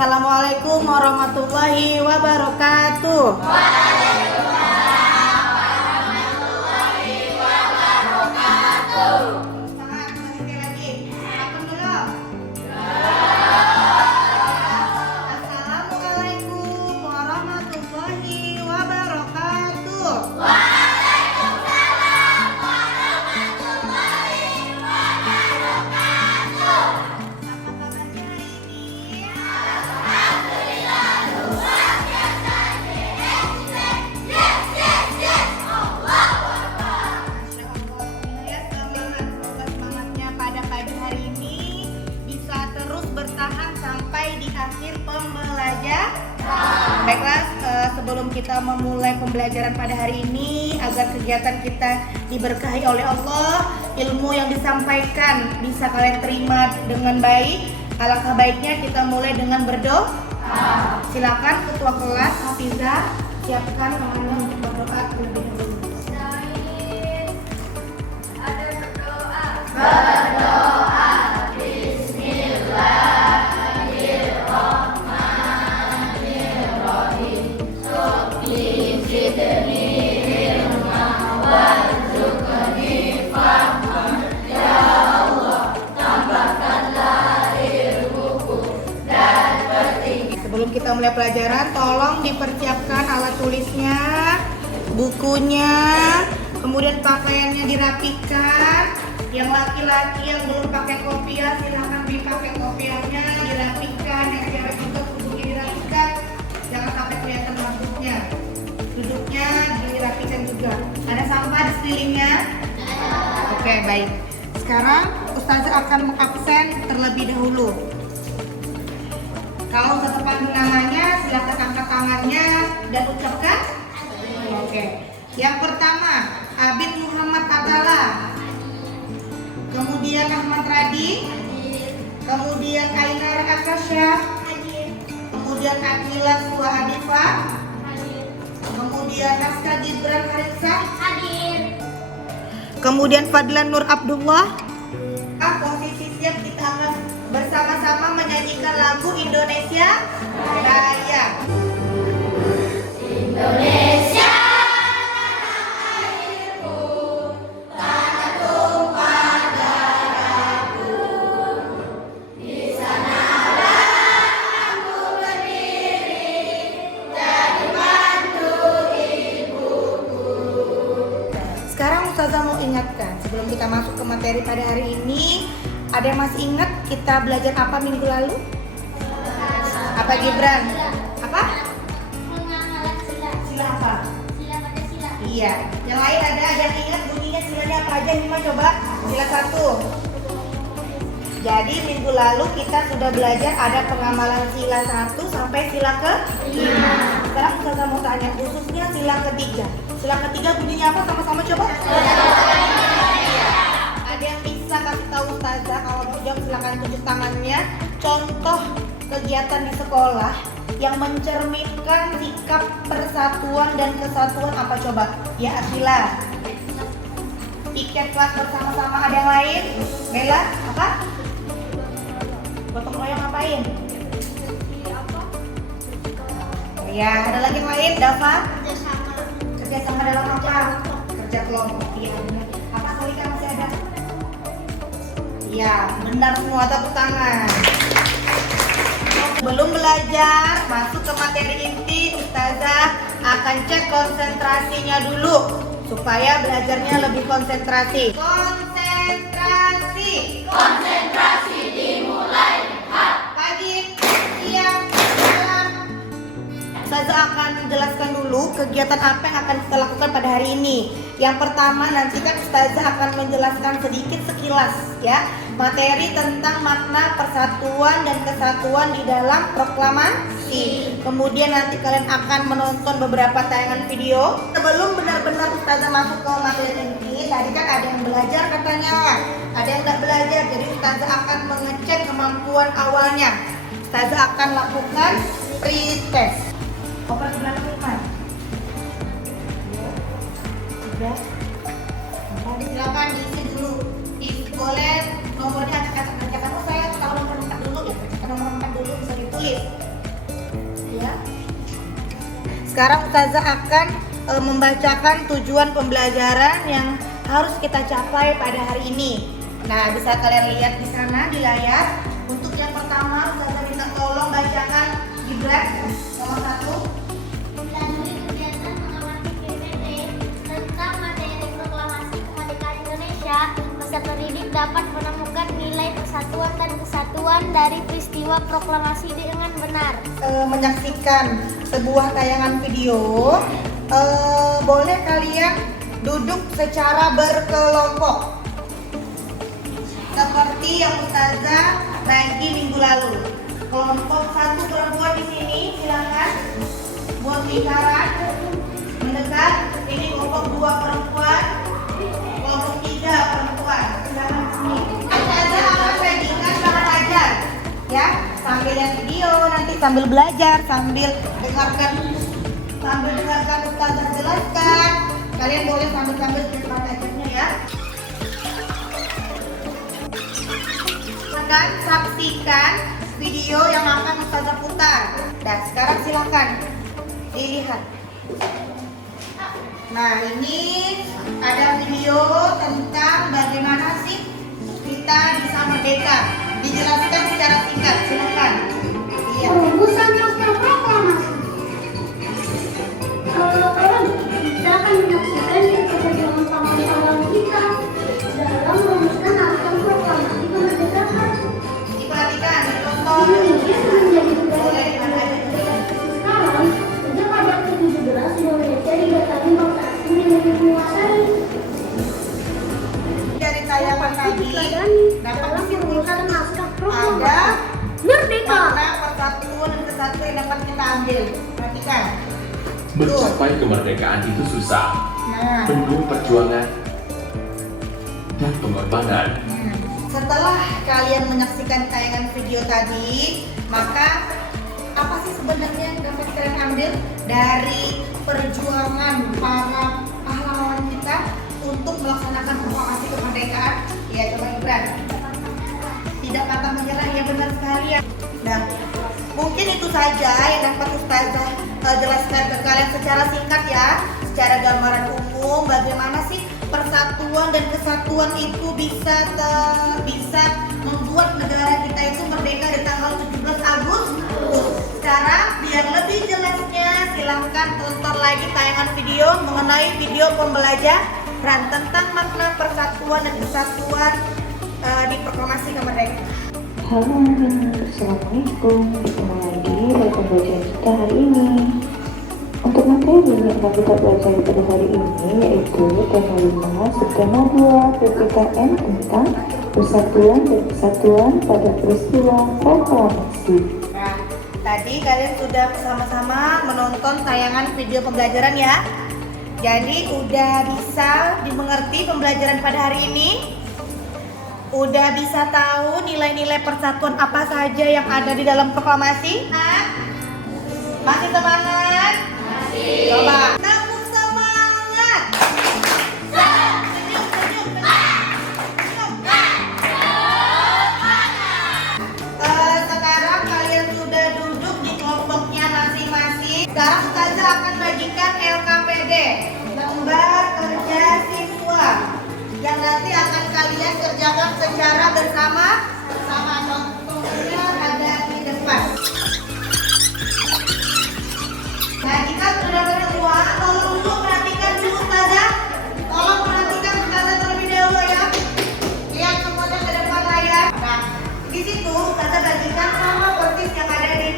Assalamualaikum warahmatullahi wabarakatuh. Waalaikumsalam warahmatullahi wabarakatuh. Semangat, sekali lagi. Makan dulu. Assalamualaikum warahmatullahi wabarakatuh. Waalaikumsalam warahmatullahi wabarakatuh. Apa kabarnya hari ini? Alhamdulillah luar biasa. Yes, yes, yes. Allahu Akbar. Masya Allah, ya semangat. Semoga semangatnya pada pagi hari ini bisa terus bertahan sampai di akhir pembelajaran. Baiklah, sebelum kita memulai pembelajaran pada hari ini, agar kegiatan kita diberkahi oleh Allah, ilmu yang disampaikan bisa kalian terima dengan baik, alangkah baiknya kita mulai dengan berdoa. Silakan ketua kelas Hafizah siapkan tangannya untuk berdoa terlebih dahulu. Ada berdoa. Berdoa. Bismillahirrahmanirrahim. Rabbi zidni ilma warzuqni fahman. Ya Allah, tambahkanlah ilmuku dan petinggi. Sebelum kita mulai pelajaran, tolong dipersiapkan alat tulisnya, bukunya, kemudian pakaiannya dirapikan. Yang laki-laki yang belum pakai kopiah silahkan dipakai kopiahnya, dirapikan. Yang cewek juga kudunya dirapikan, jangan sampai kelihatan rambutnya. Duduknya dirapikan juga. Ada sampah di sekelilingnya? Oke, baik. Sekarang Ustazah akan mengabsen terlebih dahulu. Kalau sudah terpanggil namanya, silakan angkat tangannya dan ucapkan. Oke. Yang pertama, Abid Muhammad Atala. Kemudian Ahmad Radi. Kemudian Ainar Akasya. Kemudian Akila Suha Adifa. Kemudian Naska Gibran Harissa. Kemudian Fadlan Nur Abdullah. Posisi siap, kita akan bersama-sama menyanyikan lagu Indonesia Raya. Indonesia. Sekarang Ustazah mau ingatkan, sebelum kita masuk ke materi pada hari ini, ada yang masih ingat kita belajar apa minggu lalu? Apa Gibran? Apa? Pengangalan sila. Sila apa? Sila pada sila. Iya. Yang lain ada yang ingat bunyinya silanya apa aja? Mima coba. Sila 1. Jadi minggu lalu kita sudah belajar ada pengamalan sila 1 sampai sila ke-5. Sekarang Ustazah mau tanya khususnya sila ketiga. Sila ketiga bunyinya apa? Sama-sama coba. Ada yang bisa kasih tahu Ustazah? Kalau mau jawab silakan tunjuk tangannya. Contoh kegiatan di sekolah yang mencerminkan sikap persatuan dan kesatuan apa coba? Ya Akila. Piket kelas bersama-sama. Ada yang lain? Bella, apa? Gotong royong ngapain? Oh ya, ada lagi yang lain? Dava? Kerja sama dalam apa? Kerja kelompok. Iya, benar. Apa Solika masih ada? Iya, benar semua, tepuk tangan. Sebelum belajar, masuk ke materi inti, Ustazah akan cek konsentrasinya dulu supaya belajarnya lebih konsentrasi. Konsentrasi. Konsentrasi dimulai. Pagi, siang, malam. Ustazah akan menjelaskan dulu kegiatan apa yang akan kita lakukan pada hari ini. Yang pertama nanti kan Ustazah akan menjelaskan sedikit sekilas ya materi tentang makna persatuan dan kesatuan di dalam proklamasi. Kemudian nanti kalian akan menonton beberapa tayangan video. Sebelum benar-benar Ustazah masuk ke materi ini, tadi kan ada yang belajar katanya, ada yang nggak belajar. Jadi Ustazah akan mengecek kemampuan awalnya. Ustazah akan lakukan pre-test. Oper sebelah kanan. Sudah. Silakan diisi dulu. Boleh nomornya acak-acak. Oh saya tahu nomor 4 dulu ya. Nomor 4 dulu bisa ditulis. sekarang Ustazah akan membacakan tujuan pembelajaran yang harus kita capai pada hari ini. Nah, bisa kalian lihat di sana di layar. Untuk yang pertama, Ustazah minta tolong bacakan di black nomor 1. Melalui kegiatan mengamati PPT tentang materi proklamasi kemerdekaan Indonesia, peserta didik dapat menemukan nilai persatuan dan kesatuan dari peristiwa proklamasi dengan benar. Menyaksikan sebuah tayangan video, boleh kalian duduk secara berkelompok seperti yang Ustazah bagi minggu lalu. Kelompok 1 perempuan di sini silakan buat lingkaran mendekat. Ini kelompok 2 perempuan, kelompok 3 perempuan silakan sini. Ustazah akan bagikan cara ajar ya, sambil lihat video, nanti sambil belajar, sambil dengarkan Ustazah jelaskan. Kalian boleh sambil cepat ajarnya ya. Akan saksikan video yang akan Ustazah putar. Dan sekarang silakan dilihat. Nah, ini ada video tentang bagaimana sih kita bisa merdeka. Dijelaskan secara singkat, silakan. Iya. Rumusan pasca proklamasi. Kita akan menyaksikan perjuangan pahlawan kita dalam merumuskan naskah proklamasi kemerdekaan. Diperhatikan, ditonton. Indonesia menjadi Boleh negara dimana aja. sekarang sejak abad ke-17 Indonesia didatangi oleh asing yang menguasai. Dari tayangan tadi dapat dalam disimpulkan merumuskan naskah ada proklamasi merdeka. makna persatuan dan kesatuan yang dapat kita ambil. Perhatikan. Mencapai kemerdekaan itu susah, Nah, penuh perjuangan dan pengorbanan. setelah kalian menyaksikan tayangan video tadi, maka apa sih sebenarnya yang dapat kalian ambil dari perjuangan para pahlawan kita untuk melaksanakan proklamasi kemerdekaan? Ya, coba Ibran. Tidak patah menyerah, ya benar sekali ya. Nah, mungkin itu saja yang dapat Ustazah jelaskan ke kalian secara singkat ya, secara gambaran umum bagaimana sih persatuan dan kesatuan itu bisa membuat negara kita itu merdeka di tanggal 17 Agustus. Sekarang biar lebih jelasnya silahkan tonton lagi tayangan video mengenai video pembelajaran tentang makna persatuan dan kesatuan di proklamasi kemerdekaan. Halo anak-anak, Assalamualaikum. Ketemu lagi dalam pembelajaran kita hari ini. Untuk materi yang akan kita pelajari pada hari ini yaitu tema 5 subtema 2 PPKN tentang persatuan dan kesatuan pada peristiwa proklamasi. Nah, tadi kalian sudah sama-sama menonton tayangan video pembelajaran ya. Jadi udah bisa dimengerti pembelajaran pada hari ini. Udah bisa tahu nilai-nilai persatuan apa saja yang ada di dalam proklamasi? Masih semangat? Masih. Coba tepuk semangat. Senyum, senyum, senyum. Sekarang kalian sudah duduk di kelompoknya masing-masing. Sekarang Ustazah akan bagikan LKPD, lembar kerja siswa, yang nanti akan kalian kerjakan secara bersama. Contohnya ada di depan. Nah, jika sudah berdua, tolong dulu perhatikan dulu Ustazah. Tolong perhatikan Ustazah terlebih dahulu ya. Lihat semuanya ke depan layar. Nah, di situ Ustazah bagikan sama persis yang ada di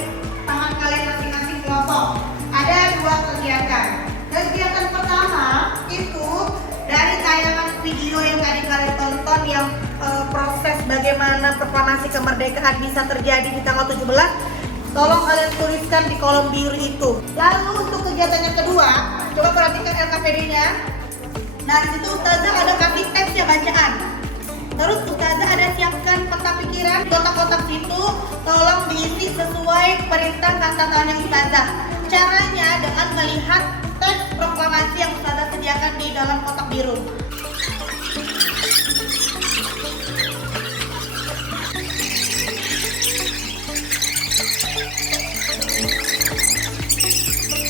tangan kalian masing-masing kelompok. Ada 2 kegiatan. Kegiatan pertama itu dari tayangan video yang tadi kalian tonton yang proses bagaimana proklamasi kemerdekaan bisa terjadi di tanggal 17, tolong kalian tuliskan di kolom biru itu. Lalu untuk kegiatan yang kedua, coba perhatikan LKPD-nya. Nah, di situ Ustazah ada kasih teks ya bacaan. Terus Ustazah ada siapkan peta pikiran, kotak-kotak situ tolong diisi sesuai perintah kata-kata yang Ustazah. Caranya dengan melihat teks proklamasi yang Ustazah sediakan di dalam kotak biru.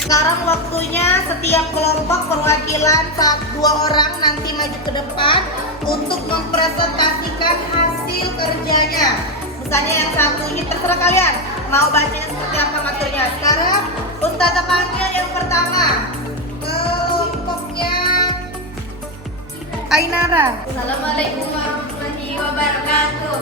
Sekarang waktunya setiap kelompok perwakilan 2 orang nanti maju ke depan untuk mempresentasikan hasil kerjanya. Misalnya yang satu ini terserah kalian mau bacanya seperti apa materinya. Sekarang Ustazah panggil yang pertama kelompoknya Ainara. Assalamualaikum warahmatullahi wabarakatuh.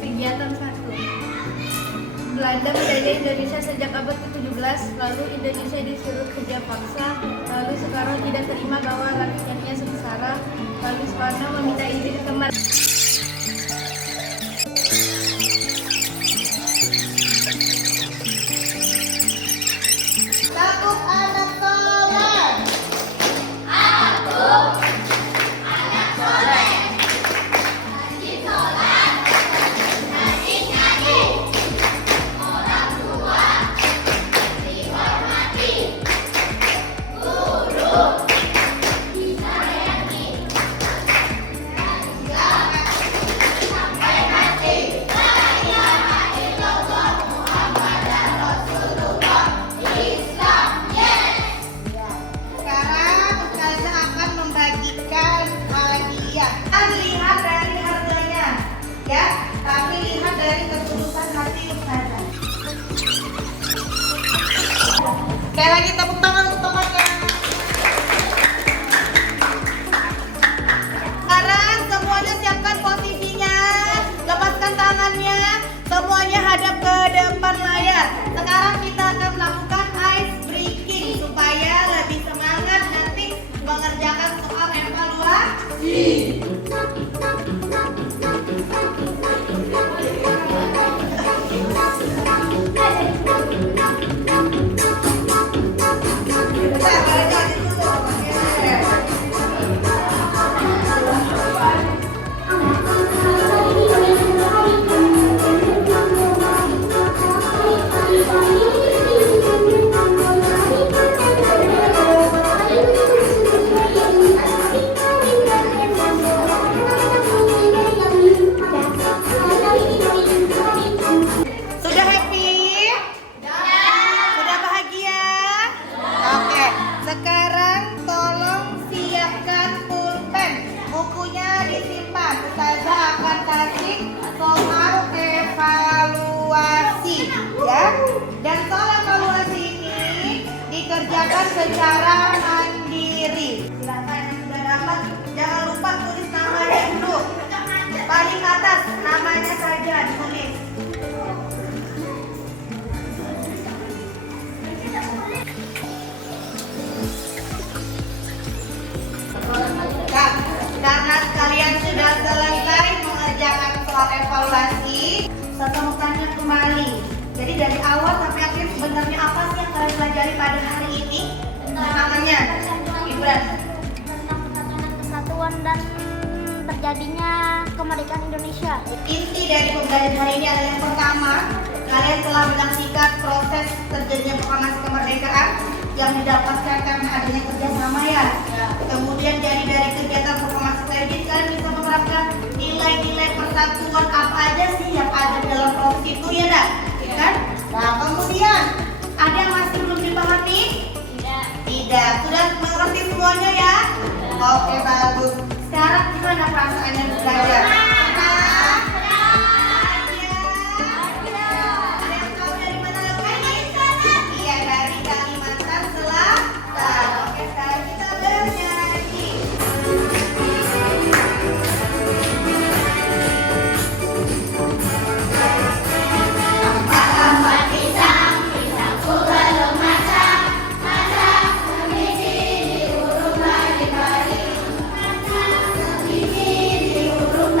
Kegiatan 1. Belanda menjajah Indonesia sejak abad ke-17, lalu Indonesia disuruh kerja paksa, lalu Soekarno tidak terima bahwa rakyatnya sengsara, lalu Soekarno meminta izin ke Takut anak soleh. Sekarang Ustazah akan membagikan hadiah. Lihat dari harganya, ya, tapi lihat dari ketulusan hati Ustazah. Sekali lagi tepuk tangan untuk temannya. Sekarang semuanya siapkan posisinya, lepaskan tangannya, semuanya hadap ke depan layar. Sekarang kita akan melakukan ice breaking supaya lebih semangat nanti mengerjakan soal evaluasi. Bentar, boleh jadi dulu. Sudah happy? Sudah bahagia? Oke, sekarang tolong siapkan pulpen. Bukunya disimpan. Ustazah akan kasih soal evaluasi, ya. Dan soal evaluasi ini dikerjakan secara mandiri. Silakan yang sudah dapat, jangan lupa tulis namanya dulu. Paling atas namanya saja ditulis. Nah, karena kalian sudah selesai mengerjakan soal evaluasi, saya mau tanya kembali. Jadi dari awal sampai akhir sebenarnya apa sih yang kalian pelajari pada hari ini? Namanya Ibran. Tentang penekanan kesatuan dan terjadinya kemerdekaan Indonesia. Inti dari pembelajaran hari ini adalah yang pertama, kalian telah menyaksikan proses terjadinya proklamasi kemerdekaan yang didapatkan karena adanya kerjasama, ya. Kemudian dari kegiatan proklamasi tadi kalian bisa menerapkan nilai-nilai persatuan apa aja sih yang ada dalam proses itu, ya, dah? Ya kan? Nah, kemudian ada yang masih belum dipahami? Tidak. Sudah mengerti semuanya, ya? Oke, bagus. Sekarang gimana perasaannya belajar? Senang? Bahagia? Ada yang tahu dari mana lagunya? Iya, dari Kalimantan Selatan. Oke, sekarang kita bernyanyi. Urung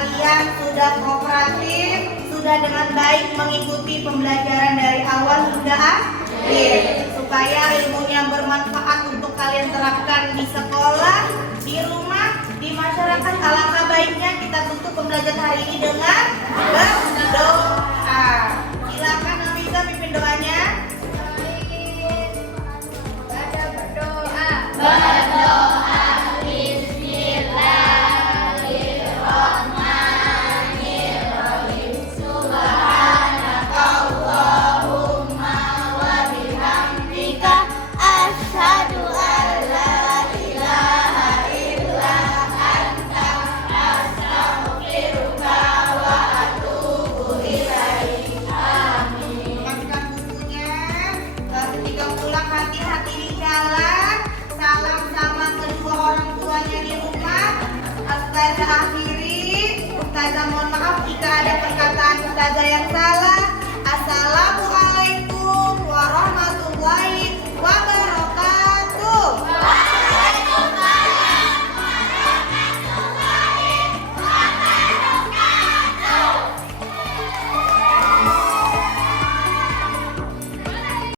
kalian sudah kooperatif, sudah dengan baik mengikuti pembelajaran dari awal hingga akhir, supaya ilmunya bermanfaat untuk kalian terapkan di sekolah, di rumah, di masyarakat. Alangkah baiknya kita tutup pembelajaran hari ini dengan berdoa. Silakan Namiza pimpin doanya. Ada berdoa. Asyhadu an la ilaha illa anta astaghfiruka wa atubu ilaik. Siapkan bukunya. Ketika pulang hati-hati di jalan. Salam sama kedua orang tuanya di rumah. Ustazah akhiri. Ustazah mohon maaf jika ada